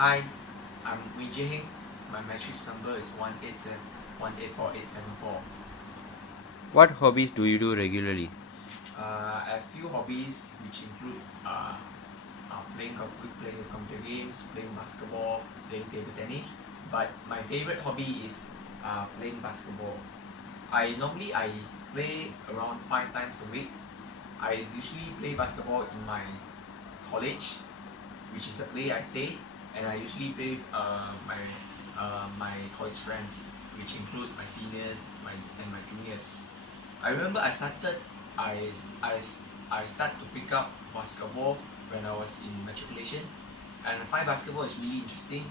Hi, I'm Heng. My matrix number is 187184874. What hobbies do you do regularly? I have few hobbies which include playing computer games, playing basketball, playing table tennis. But my favorite hobby is playing basketball. I play around 5 times a week. I usually play basketball in my college, which is the place I stay, and I usually play with my college friends, which include my seniors, my juniors. I remember I I I start to pick up basketball when I was in matriculation, and I find basketball is really interesting.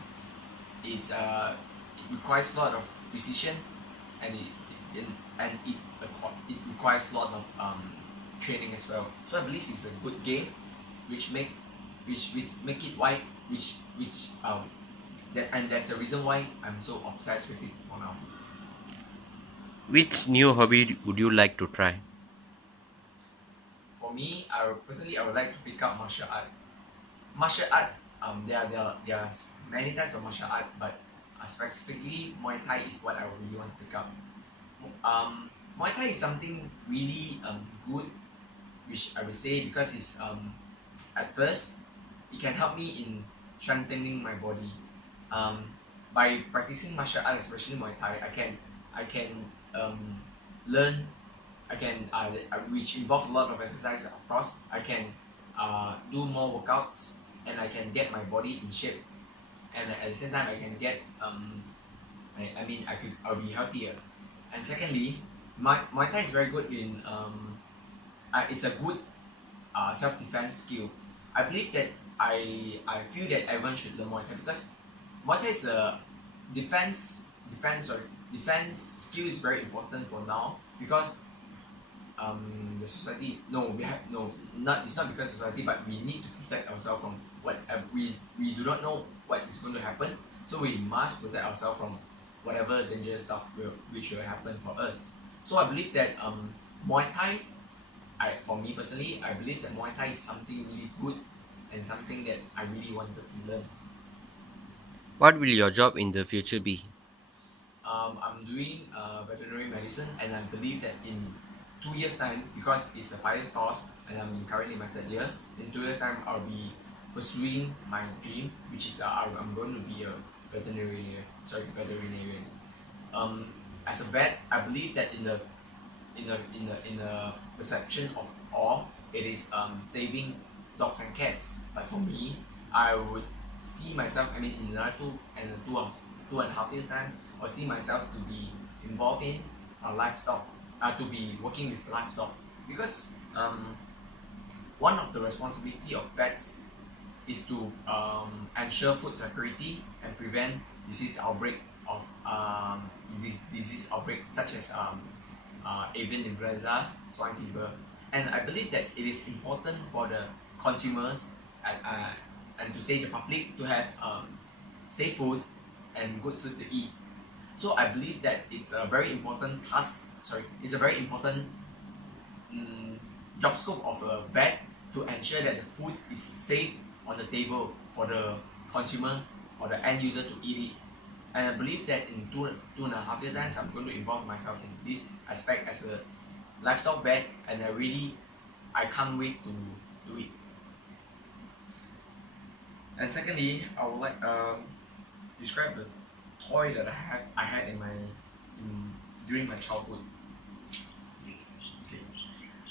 It requires a lot of precision, and it and it requires a lot of training as well. So I believe it's a good game, which make which make it why which that and that's the reason why I'm so obsessed with it for now. Which new hobby would you like to try? For me, I would like to pick up martial art. Martial art, there are many types of martial art, but specifically Muay Thai is what I really want to pick up. Muay Thai is something really good, which I would say because it's at first it can help me in strengthening my body. By practicing martial art, especially Muay Thai, I can learn. I can which involve a lot of exercise. Of course, I can do more workouts, and I can get my body in shape. And at the same time, I can get I mean I'll be healthier. And secondly, Muay Thai is very good in it's a good self-defense skill. I believe that I feel that everyone should learn Muay Thai because Muay Thai is a defense skill is very important for now because the society no we have no not it's not because society, but we need to protect ourselves from what we do not know what is going to happen, so we must protect ourselves from whatever dangerous stuff which will happen for us. So I believe that Muay Thai, for me personally, I believe that Muay Thai is something really good and something that I really wanted to learn. What will your job in the future be? I'm doing veterinary medicine, and I believe that in 2 years' time, because it's a 5 year course, and I'm currently in my third year, in 2 years' time, I'll be pursuing my dream, which is I'm going to be a veterinarian. As a vet, I believe that in the perception of all, it is saving dogs and cats. But for me, I would see myself. I mean, in another 2.5 years time, I'll see myself to be involved in livestock, to be working with livestock, because one of the responsibility of vets is to ensure food security and prevent disease outbreak such as avian influenza, swine fever. And I believe that it is important for the consumers and to say the public to have safe food and good food to eat. So I believe that it's a very important task. Sorry, it's a very important mm, job scope of a vet to ensure that the food is safe on the table for the consumer or the end user to eat it. And I believe that in 2.5 years times, I'm going to involve myself in this aspect as a livestock vet, and I can't wait to do it. And secondly, I would like describe the toy that I had during my childhood. Okay.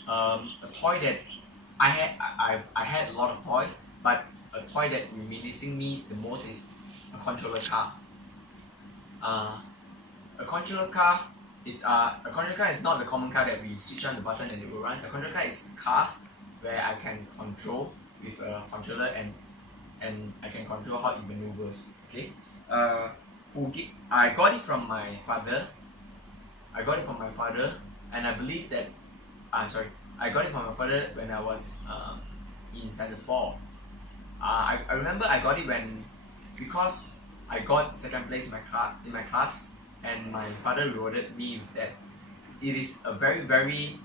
A toy that I had a lot of toy, but a toy that reminiscing me the most is a controller car. Uh, a controller car a controller car is not the common car that we switch on the button and it will run. A controller car is a car where I can control with a controller, and I can control how it maneuvers. Okay. I got it from my father. And I believe that I got it from my father when I was in standard 4. I remember I got it because I got second place in my class, and my father rewarded me with that. It is a very very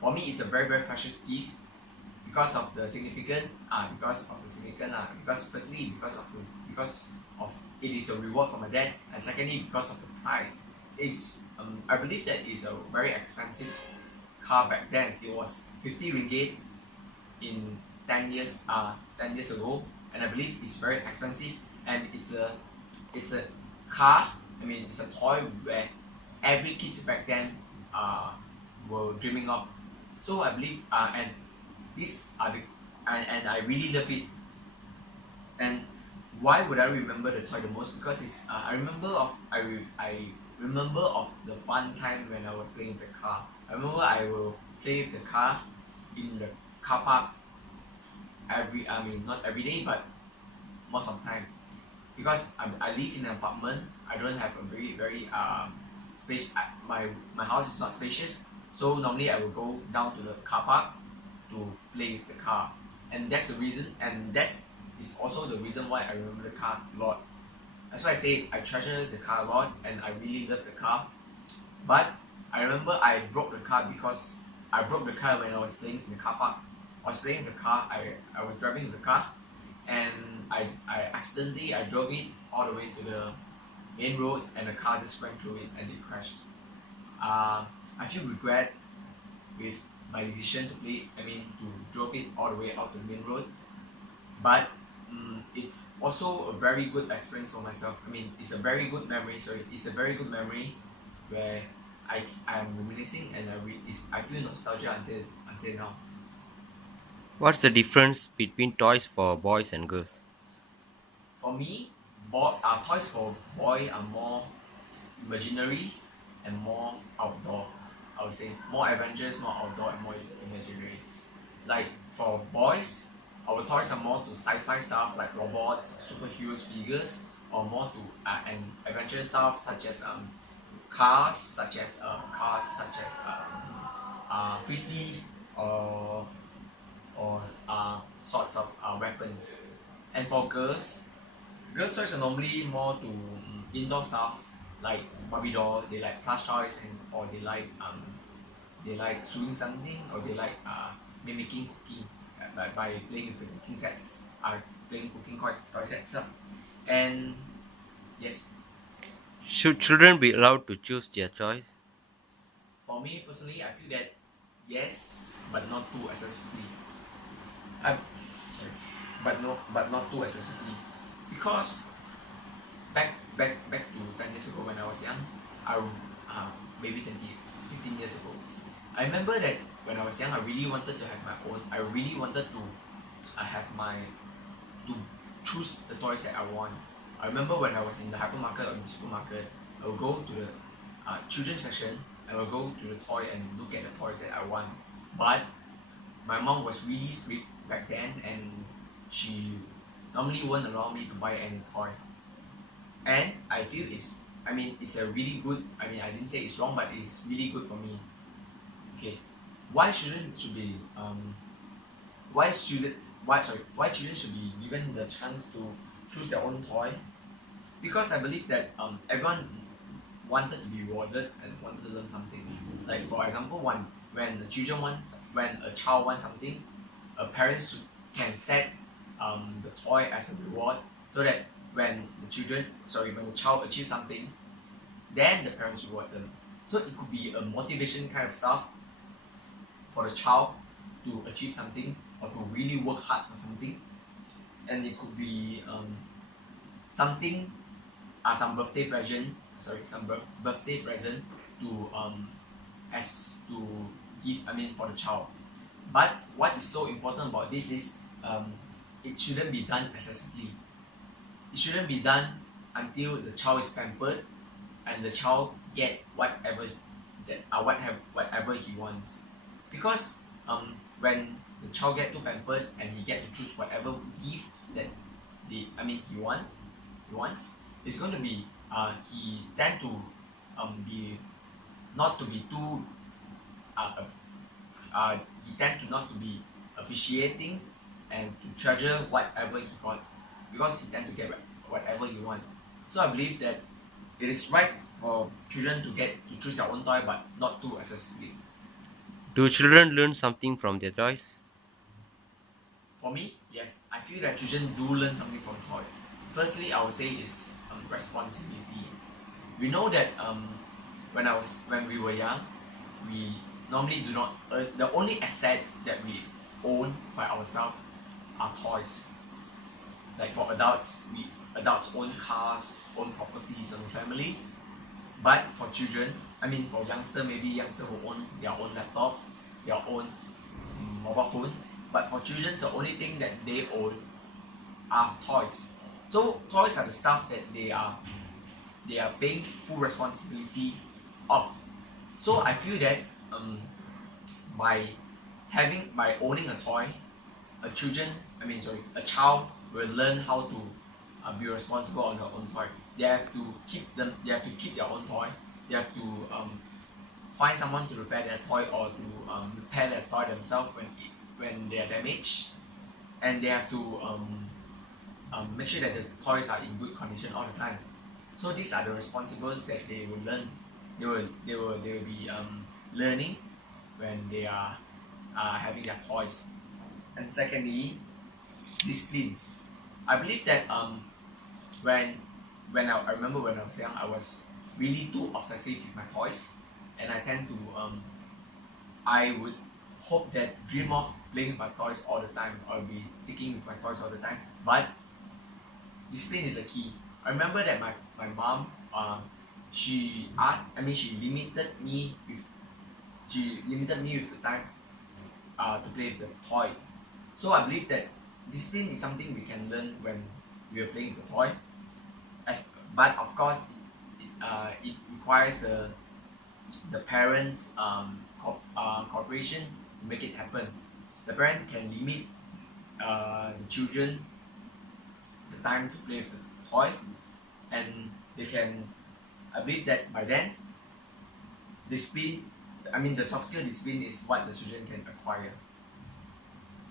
for me it's a very very precious gift, because of the significant because firstly because of it is a reward for my dad, and secondly because of the price. It's I believe that it's a very expensive car back then. It was 50 ringgit in 10 years ago, and I believe it's very expensive, and it's a car. I mean, it's a toy where every kids back then were dreaming of. So I believe and these are the and I really love it. And why would I remember the toy the most? Because it's I remember of the fun time when I was playing with the car. I remember I will play with the car in the car park I mean not every day, but most of the time, because I live in an apartment. I don't have a very space. My house is not spacious, so normally I will go down to the car park to play with the car, and that's the reason. And that's is also the reason why I remember the car a lot. That's why I say I treasure the car a lot, and I really love the car. But I remember I broke the car because I broke the car when I was playing in the car park. I was playing the car. I was driving the car, and I accidentally I drove it all the way to the main road, and the car just went through it and it crashed. I feel regret with my decision to play. I mean to drove it all the way out to the main road, but it's also a very good experience for myself. I mean it's a very good memory. Sorry, it's a very good memory where I am reminiscing, and I feel nostalgia until now. What's the difference between toys for boys and girls? For me, toys for boy are more imaginary and more outdoor. I would say more adventurous, more outdoor, and more imaginary. Like for boys, our toys are more to sci-fi stuff like robots, superheroes figures, or more to and adventurous stuff such as cars such as frisbee or sorts of weapons. And for girls toys are normally more to indoor stuff like Barbie doll. They like plush toys, and or they like sewing something, or they like mimicking cooking by playing with the cooking sets. Playing cooking toy sets. And yes, Should children be allowed to choose their choice? for me personally, I feel that yes, but not too excessively. I, sorry, but not too excessively, because back to 10 years ago when I was young, I maybe 15 years ago, I remember that when I was young, I really wanted to have my own. I really wanted to have my to choose the toys that I want. I remember when I was in the hypermarket or in the supermarket, I will go to the children's section. I will go to the toy and look at the toys that I want. But my mom was really strict back then, and she normally won't allow me to buy any toy. And I feel it's a really good. I mean I didn't say it's wrong, but it's really good for me. Okay, why shouldn't should be why should it why children should be given the chance to choose their own toy? Because I believe that everyone wanted to be rewarded and wanted to learn something. Like for example, when a child wants something, a can set the toy as a reward, so that when the child achieves something, then the parents reward them. So it could be a motivation kind of stuff for the child to achieve something, or to really work hard for something. And it could be something some birthday present to as to give, I mean, for the child. But what is so important about this is it shouldn't be done excessively. It shouldn't be done until the child is pampered and the child get whatever he wants. Because when the child get too pampered and he get to choose whatever gift that he wants, it's going to be he tend to be not to be too uh, he tend to not to be appreciating and to treasure whatever he got, because he tend to get whatever he want. So I believe that it is right for children to choose their own toy, but not too excessively. Do children learn something from their toys? For me, yes, I feel that children do learn something from toys. Firstly, I would say is responsibility. We know that when we were young, we normally do not the only asset that we own by ourselves are toys. Like for adults, we adults own cars, own properties, own family. But for children, I mean for youngster, maybe youngster who own their own laptop, their own mobile phone. But for children, the only thing that they own are toys. So toys are the stuff that they are paying full responsibility of. So I feel that by by owning a toy, a child will learn how to be responsible on her own toy. They have to keep them. They have to keep their own toy. They have to find someone to repair their toy or to repair their toy themselves when they are damaged, and they have to make sure that the toys are in good condition all the time. So these are the responsibilities that they will learn. They will be learning when they are having their toys. And secondly, discipline. I believe that when I remember when I was young, I was really too obsessive with my toys, and I tend to I would hope that dream of playing with my toys all the time, or be sticking with my toys all the time. But discipline is a key. I remember that my mom she limited me with the time to play with the toy. So I believe that discipline is something we can learn when we are playing with the toy. But of course, it requires the parents' cooperation to make it happen. The parent can limit the children the time to play with the toy, and they can. I believe that by then, the soft skill discipline is what the children can acquire.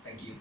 Thank you.